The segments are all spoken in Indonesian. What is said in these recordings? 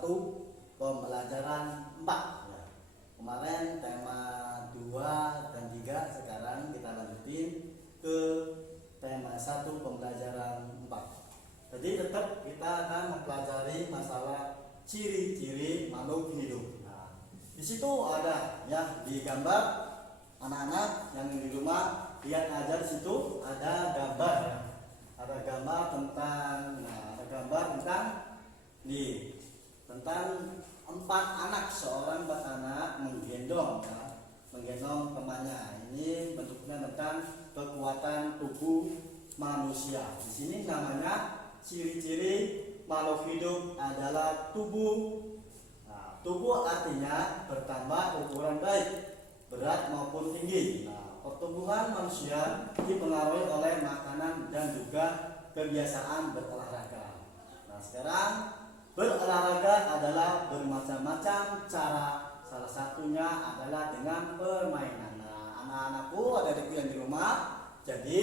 1 pembelajaran 4 ya. Kemarin tema 2 dan 3, sekarang kita lanjutin ke tema 1 pembelajaran 4. Jadi tetap kita akan mempelajari masalah ciri-ciri makhluk hidup. Nah, di situ ada ya di gambar, anak-anak yang di rumah lihat aja, di situ ada gambar ya. Ada gambar tentang tentang 4 anak, seorang anak menggendong ya, menggendong temannya. Ini bentuknya tentang kekuatan tubuh manusia. Di sini namanya ciri-ciri makhluk hidup adalah tubuh. Nah, tubuh artinya bertambah ukuran baik, berat maupun tinggi. Nah, pertumbuhan manusia dipengaruhi oleh makanan dan juga kebiasaan berolahraga. Nah, sekarang berolahraga adalah bermacam-macam cara. Salah satunya adalah dengan permainan. Nah, anak-anakku ada yang di rumah. Jadi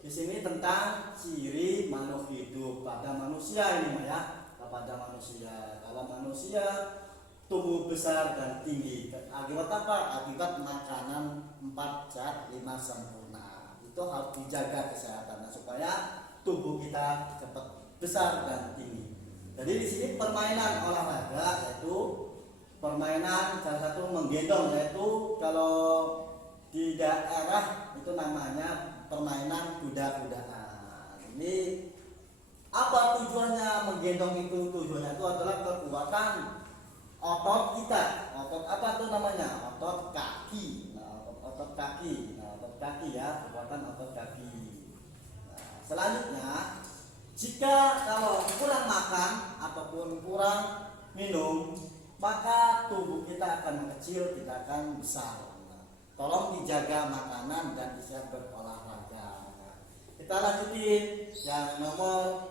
di sini tentang ciri makhluk hidup pada manusia ini ya. Pada manusia. Kalau manusia tubuh besar dan tinggi. Akibat apa? Akibat makanan 4 zat 5 sempurna. Itu harus dijaga kesehatannya supaya tubuh kita cepat besar dan tinggi. Jadi di sini permainan olahraga yaitu permainan salah satu menggendong, yaitu kalau di daerah itu namanya permainan kuda-kudaan. Ini apa tujuannya menggendong itu? Tujuannya itu adalah kekuatan otot kita. Otot apa tuh namanya? Otot kaki. Nah, otot kaki. Nah, otot kaki ya, kekuatan otot kaki. Nah, selanjutnya jika kalau kurang makan ataupun kurang minum, maka tubuh kita akan mengecil, tidak akan besar. Nah, tolong dijaga makanan dan bisa berolahraga. Nah, kita lanjutin yang nomor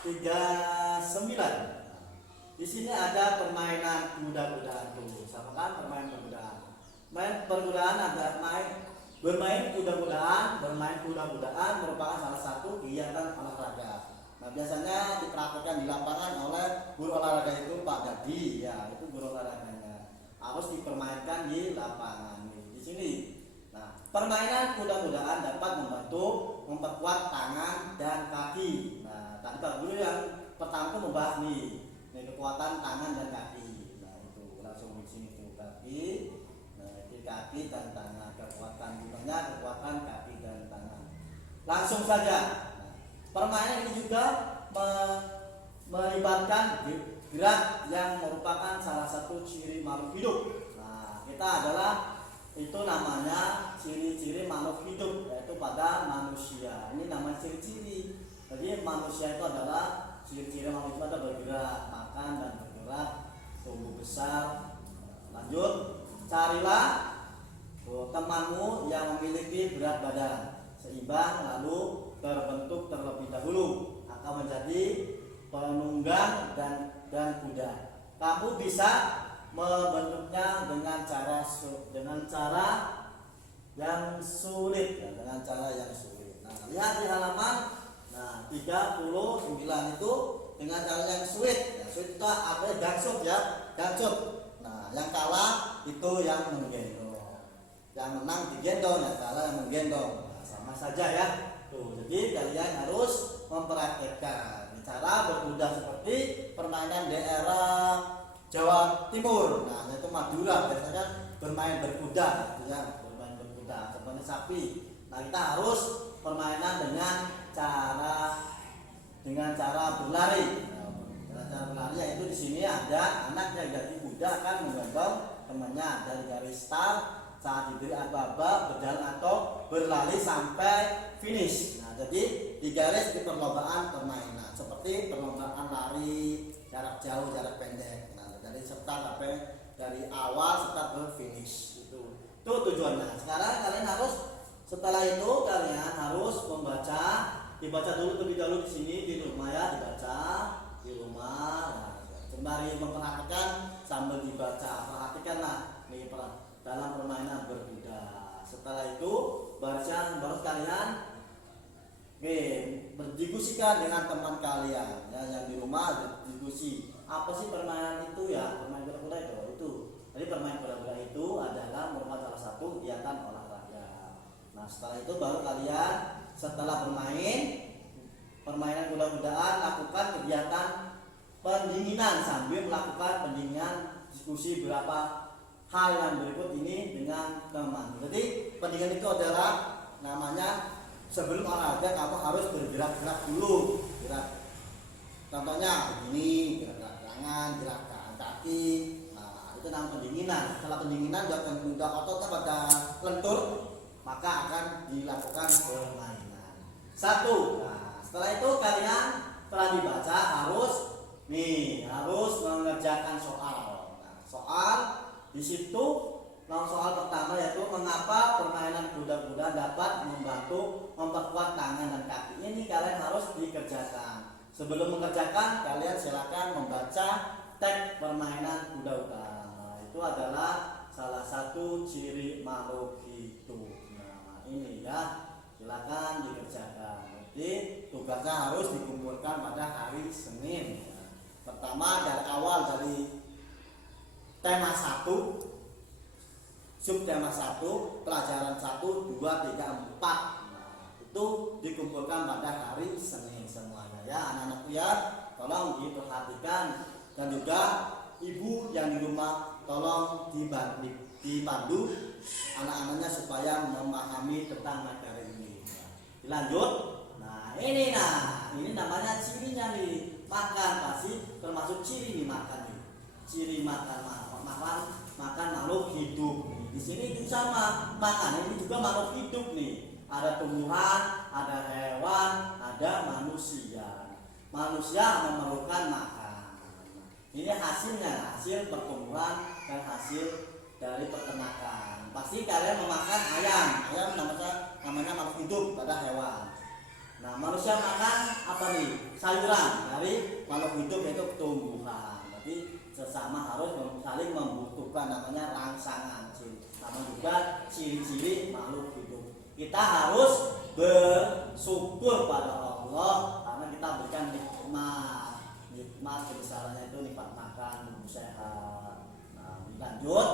39. Di sini ada permainan kuda-kudaan tuh, sama kan permainan kuda-kudaan. Main perkudaan ada bermain kuda-kudaan merupakan salah satu kegiatan olahraga. Nah, biasanya dipraktikkan di lapangan oleh guru olahraga itu Pak Dadi ya, itu guru olahraganya. Harus dipermainkan di lapangan di sini. Nah, permainan kuda-kudaan dapat membantu memperkuat tangan dan kaki. Nah, tadi Pak Guru yang pertama itu membahas nih kekuatan tangan dan kaki. Nah, itu langsung di sini tuh kaki. Nah, di kaki dan tangan, kekuatan gimana? Kekuatan kaki dan tangan. Langsung saja. Nah, permainan ini juga melibatkan gerak yang merupakan salah satu ciri makhluk hidup. Nah, kita adalah itu namanya ciri-ciri makhluk hidup, yaitu pada manusia. Ini namanya ciri-ciri. Jadi manusia itu adalah ciri-ciri makhluk hidup, ada bergerak, makan dan bergerak, tumbuh besar. Lanjut, carilah temanmu yang memiliki berat badan seimbang lalu terbentuk terlebih dahulu akan menjadi penunggang dan kuda. Kamu bisa membentuknya dengan cara yang sulit ya, dengan cara yang sulit. Nah, lihat di halaman 39 itu dengan cara yang sulit. Ya, sulit itu apa? Gangsut ya, gangsut. Nah, yang kalah itu yang menggendong. Yang menang digendong, yang kalah yang menggendong. Nah, sama saja ya. Tuh, jadi kalian harus mempraktekkan cara berkuda seperti permainan daerah Jawa Timur. Nah, yaitu Madura biasanya bermain berkuda, ya, bermain berkuda seperti sapi. Nah, kita harus permainan dengan cara berlari. Nah, cara berlari yaitu di sini ada anak yang jadi kuda akan menggendong temannya dari garis start saat diberi aba-aba berjalan atau berlari sampai finish. Nah, jadi di garis di perlombaan permainan seperti perlombaan lari jarak jauh, jarak pendek. Nah, dari start sampai dari awal start ke finish itu tujuannya. Sekarang kalian harus setelah itu kalian harus dibaca dulu terlebih dahulu di sini di rumah ya, dibaca di rumah. Nah, sembari mempraktikkan sambil dibaca, perhatikanlah nih dalam permainan berkuda. Setelah itu baru kalian berdiskusikan dengan teman kalian ya, yang di rumah diskusi apa sih permainan itu ya? Permainan kuda-kuda itu. Jadi permainan kuda-kuda itu adalah merupakan salah satu kegiatan olahraga. Nah setelah itu baru kalian setelah bermain permainan kuda-kudaan lakukan kegiatan pendinginan sambil melakukan pendinginan diskusi beberapa hal yang berikut ini dengan teman. Jadi pendinginan itu adalah namanya sebelum olahraga kamu harus bergerak-gerak dulu. Contohnya begini, gerak tangan, gerakan kaki. Nah, itu namanya pendinginan. Setelah pendinginan sudah ototnya pada lentur, maka akan dilakukan permainan. Satu. Nah, setelah itu kalian setelah dibaca harus mengerjakan soal. Nah, soal di situ soal pertama yaitu mengapa permainan kuda-kuda dapat membantu memperkuat tangan dan kaki. Ini kalian harus dikerjakan. Sebelum mengerjakan, kalian silakan membaca teks permainan kuda-kuda. Nah, itu adalah salah satu ciri makhluk hidup. Nah, ini ya, silakan dikerjakan. Jadi tugasnya harus dikumpulkan pada hari Senin. Pertama dari awal dari tema 1, subtema 1, pelajaran 1, 2, 3, 4. Nah, itu dikumpulkan pada hari Senin semuanya ya anak-anakku ya. Tolong diperhatikan dan juga ibu yang di rumah tolong dibantu anak-anaknya supaya memahami tentang materi ini. Lanjut. Nah, ini namanya cirinya nih. Makan pasti termasuk ciri nih makan nih. Ciri makan makhluk hidup. Di sini juga sama, makan ini juga makhluk hidup nih. Ada tumbuhan, ada hewan, ada manusia. Manusia memerlukan makan. Ini hasil pertumbuhan dan hasil dari peternakan. Pasti kalian memakan ayam. Ayam namanya makhluk hidup pada hewan. Nah, manusia makan apa nih? Sayuran dari makhluk hidup yaitu tumbuhan. Jadi sesama harus saling membutuhkan, namanya rangsangan. Sama juga ciri-ciri makhluk hidup. Kita harus bersyukur pada Allah karena kita berikan nikmat kebesarannya itu nikmat makan, tubuh sehat. Nah, lanjut.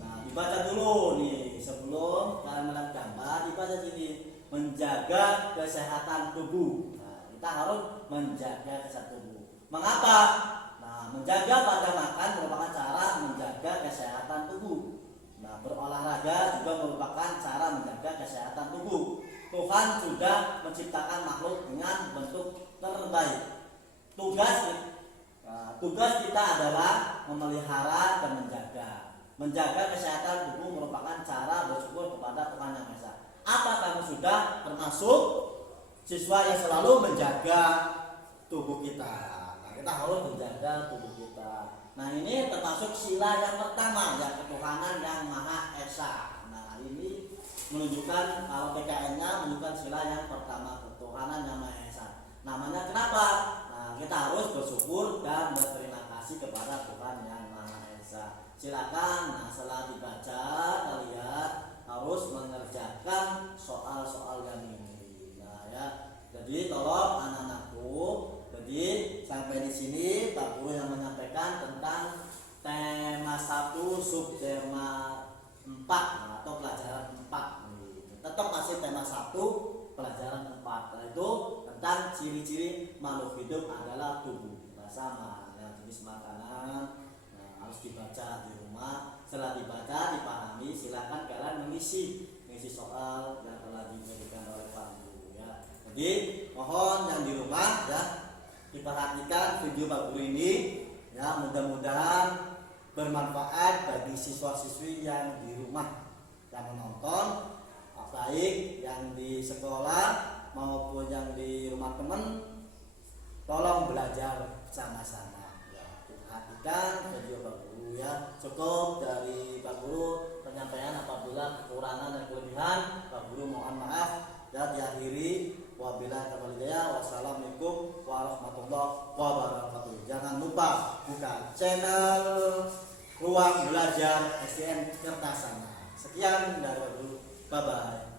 Nah, dibaca dulu nih sebelum kalian melihat gambar, dibaca sini menjaga kesehatan tubuh. Nah, kita harus menjaga kesehatan tubuh. Mengapa? Nah, menjaga pada makan merupakan cara menjaga kesehatan tubuh. Nah, berolahraga juga merupakan cara menjaga kesehatan tubuh. Tuhan sudah menciptakan makhluk dengan bentuk terbaik. Tugas kita adalah memelihara dan menjaga kesehatan tubuh merupakan cara bersyukur kepada Tuhan Yang Maha Esa. Apa kamu sudah termasuk siswa yang selalu menjaga tubuh kita? Nah, kita harus menjaga tubuh kita. Nah, ini termasuk sila yang pertama, ya, ketuhanan Yang Maha Esa. Nah, ini menunjukkan kalau PKN-nya menunjukkan sila yang pertama, ketuhanan Yang Maha Esa. Namanya kenapa? Nah, kita harus bersyukur dan berterima kasih kepada Tuhan Yang Maha Esa. Silakan. Nah, setelah dibaca kalian harus mengerjakan soal-soal yang ini. Nah, ya. Jadi tolong anak-anakku. Jadi sampai di sini Pak Guru yang menyampaikan tentang tema 1 subtema 4 atau pelajaran 4. Tetap masih tema 1 pelajaran 4. Itu tentang ciri-ciri makhluk hidup adalah tubuh. Sama ya, jenis makanan. Nah, harus dibaca di rumah. Setelah dibaca, dipahami, silakan kalian mengisi soal yang telah diberikan oleh Pak Guru ya. Jadi mohon yang di rumah ya diperhatikan video Pak Guru ini ya, mudah-mudahan bermanfaat bagi siswa-siswi yang di rumah yang menonton, baik yang di sekolah maupun yang di rumah teman. Tolong belajar sama-sama ya. Perhatikan video Pak Guru ya. Cukup dari Pak Guru penyampaian. Apabila kekurangan dan kelebihan Pak Guru mohon maaf ya. Diakhiri wabillahi taufiq wal hidayah. Wassalamualaikum warahmatullahi wabarakatuh. Jangan lupa buka channel Ruang Belajar SDN Kertasana. Sekian dari Pak Guru. Bye bye.